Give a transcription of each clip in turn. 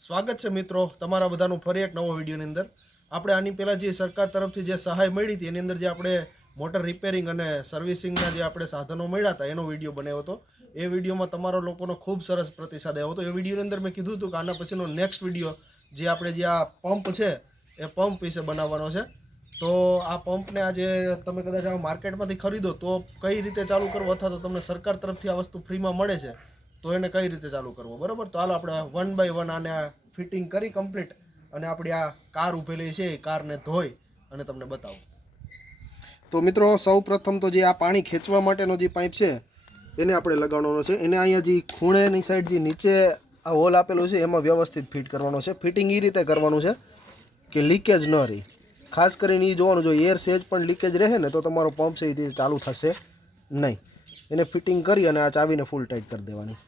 સ્વાગત છે મિત્રો તમારા બધાનું ફરી એક નવો વિડીયોની અંદર. આપણે આની પહેલાં જે સરકાર તરફથી જે સહાય મળી હતી, એની અંદર જે આપણે મોટર રિપેરિંગ અને સર્વિસિંગના જે આપણે સાધનો મળ્યા હતા, એનો વીડિયો બનાવ્યો હતો. એ વિડીયોમાં તમારો લોકોનો ખૂબ સરસ પ્રતિસાદ આવ્યો હતો. એ વિડીયોની અંદર મેં કીધું હતું કે આના પછીનો નેક્સ્ટ વીડિયો જે આપણે જે આ પંપ છે, એ પંપ વિશે બનાવવાનો છે. તો આ પંપને આજે તમે કદાચ આ માર્કેટમાંથી ખરીદો તો કઈ રીતે ચાલુ કરવો અથવા તો તમને સરકાર તરફથી આ વસ્તુ ફ્રીમાં મળે છે તો એને કઈ રીતે ચાલુ કરવો? બરાબર? તો હાલો આપણે વન બાય વન આને આ ફિટિંગ કરી કમ્પ્લીટ અને આપણી આ કાર ઊભેલી છે, એ કારને ધોઈ અને તમને બતાવું. તો મિત્રો સૌ પ્રથમ તો જે આ પાણી ખેંચવા માટેનો જે પાઇપ છે, એને આપણે લગાવવાનો છે. એને અહીંયા જે ખૂણેની સાઈડ જે નીચે આ હોલ આપેલો છે, એમાં વ્યવસ્થિત ફિટ કરવાનો છે. ફિટિંગ એ રીતે કરવાનું છે કે લીકેજ ન રહે. ખાસ કરીને એ જોવાનું જો એર સેજ પણ લીકેજ રહે ને, તો તમારો પંપ છે એ ચાલુ થશે નહીં. એને ફિટિંગ કરી અને આ ચાવીને ફૂલ ટાઈટ કરી દેવાની.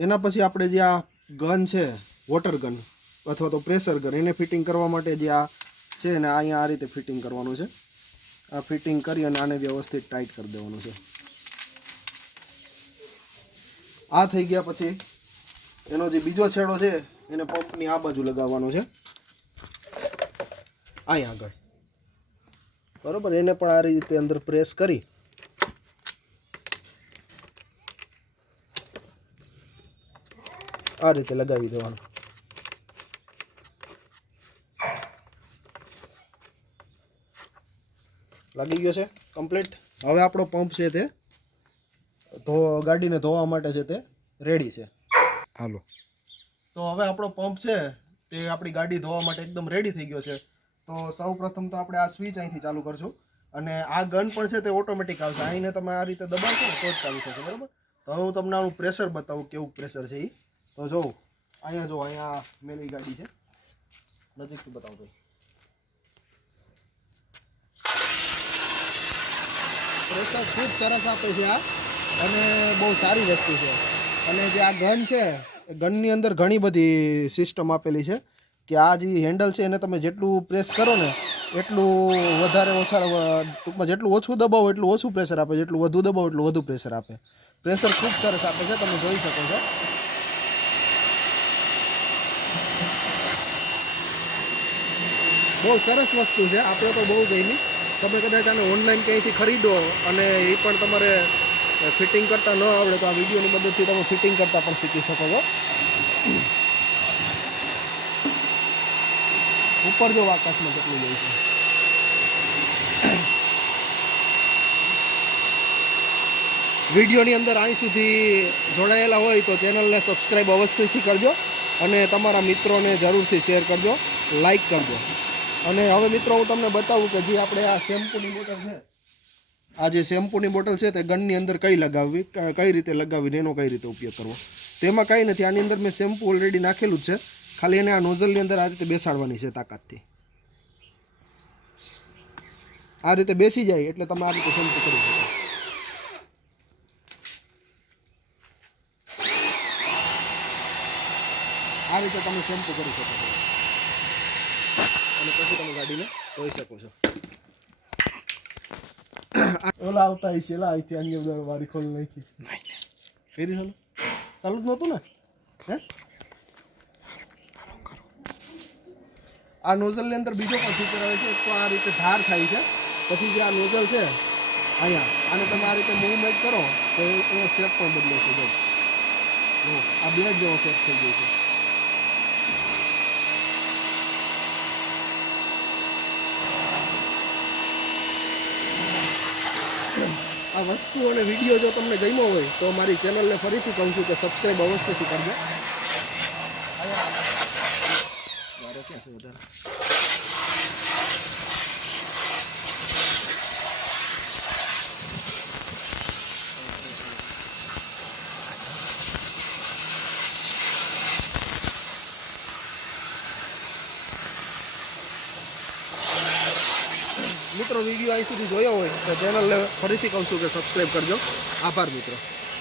એના પછી આપણે જે આ ગન છે વોટર ગન અથવા તો પ્રેશર ગન એને ફિટિંગ કરવા માટે જે આ છે ને અહીંયા આ રીતે ફિટિંગ કરવાનું છે. આ ફિટિંગ કરી અને આને વ્યવસ્થિત ટાઈટ કરી દેવાનું છે. આ થઈ ગયા પછી એનો જે બીજો છેડો છે, એને પંપની આ બાજુ લગાવવાનો છે. અહીંયા આગળ. બરાબર? એને પણ આ રીતે અંદર પ્રેસ કરી આ રીતે લગાવી દેવાનું. લાગી ગયો છે કમ્પ્લીટ હવે આપણો પંપ છે તે ધો ગાડીને ધોવા માટે છે તે રેડી છે. હાલો. તો હવે આપણો પંપ છે તે આપણી ગાડી ધોવા માટે એકદમ રેડી થઈ ગયો છે. તો સૌ પ્રથમ તો આપણે આ સ્વિચ અહીંથી ચાલુ કરશું. અને આ ગન પણ છે તે ઓટોમેટિક આવશે. અહીંને તમે આ રીતે દબાવશો ને તો જ ચાલુ થશે બરાબર? તો હવે હું તમને આનું પ્રેશર બતાવું કેવું પ્રેશર છે એ તો જો, અહીંયા જો, અહીંયા મેલી ગાડી છે. નજીકથી બતાવું ભાઈ પ્રેશર ખૂબ સરસ આપે છે આ. અને બહુ સારી વસ્તુ છે. અને જે આ ગન છે, એ ગનની અંદર ઘણી બધી સિસ્ટમ આપેલી છે કે આ જે હેન્ડલ છે એને તમે જેટલું પ્રેસ કરો ને, એટલું વધારે ઓછા, ટૂંકમાં જેટલું ઓછું દબાવો, એટલું ઓછું પ્રેશર આપે. જેટલું વધુ દબાવો, એટલું વધુ પ્રેશર આપે. પ્રેશર ખૂબ સરસ આપે છે, તમે જોઈ શકો છો. બહુ સરસ વસ્તુ છે. આપણે તો બહુ ગમી. તમે કદાચ આને ઓનલાઈન ક્યાંયથી ખરીદો અને એ પણ તમારે ફિટિંગ કરતા ન આવડે તો આ વિડીયોની મદદથી તમે ફિટિંગ કરતા પણ શીખી શકો છો. ઉપર જો આકાશમાં કેટલું જાય છે વિડીયોની અંદર અહીં સુધી જોડાયેલા હોય તો ચેનલને સબસ્ક્રાઈબ અવશ્યથી કરજો અને તમારા મિત્રોને જરૂરથી શેર કરજો. લાઈક કરજો. અને હવે મિત્રો હું તમને બતાવું કે જે આપણે આ શેમ્પૂની બોટલ છે, આ જે શેમ્પૂની બોટલ છે તે ગનની અંદર કઈ લગાવવી કઈ રીતે લગાવીને એનો કઈ રીતે ઉપયોગ કરવો. તેમાં કંઈ નથી, આની અંદર મેં શેમ્પૂ ઓલરેડી નાખેલું છે. ખાલી એને આ નોઝલની અંદર આ રીતે બેસાડવાની છે તાકાતથી. આ રીતે બેસી જાય એટલે તમે આ રીતે શેમ્પૂ કરી શકો. આ રીતે તમે શેમ્પૂ કરી શકો છો. અને પછી તમે ગાડીને ધોઈ શકો છો. ઓલા આવતા હશે એલા અહીંથી આની અંદર વારી ખોલ નાખી. કઈ ચાલો ચાલુ જ નહોતું ને? હે? આ નોઝલની અંદર બીજો પણ ફીચર આવે છે એક તો આ રીતે ધાર થાય છે પછી જે આ નોઝલ છે અહીંયા અને તમે આ રીતે મૂવમેન્ટ કરો તો એનો શેપ પણ બદલે છે જો. જો, આ બે જેવો શેપ થઈ ગયો છે. આ વસ્તુ અને વીડિયો જો તમને ગમ્યો હોય, તો મારી ચેનલને ફરીથી કહું છું કે સબસ્ક્રાઈબ અવશ્યથી કરજો. વધારે? મિત્રો વીડિયો અહીં સુધી જોયો હોય તો ચેનલને ફરીથી કહું છું કે સબસ્ક્રાઈબ કરજો. આભાર, મિત્રો.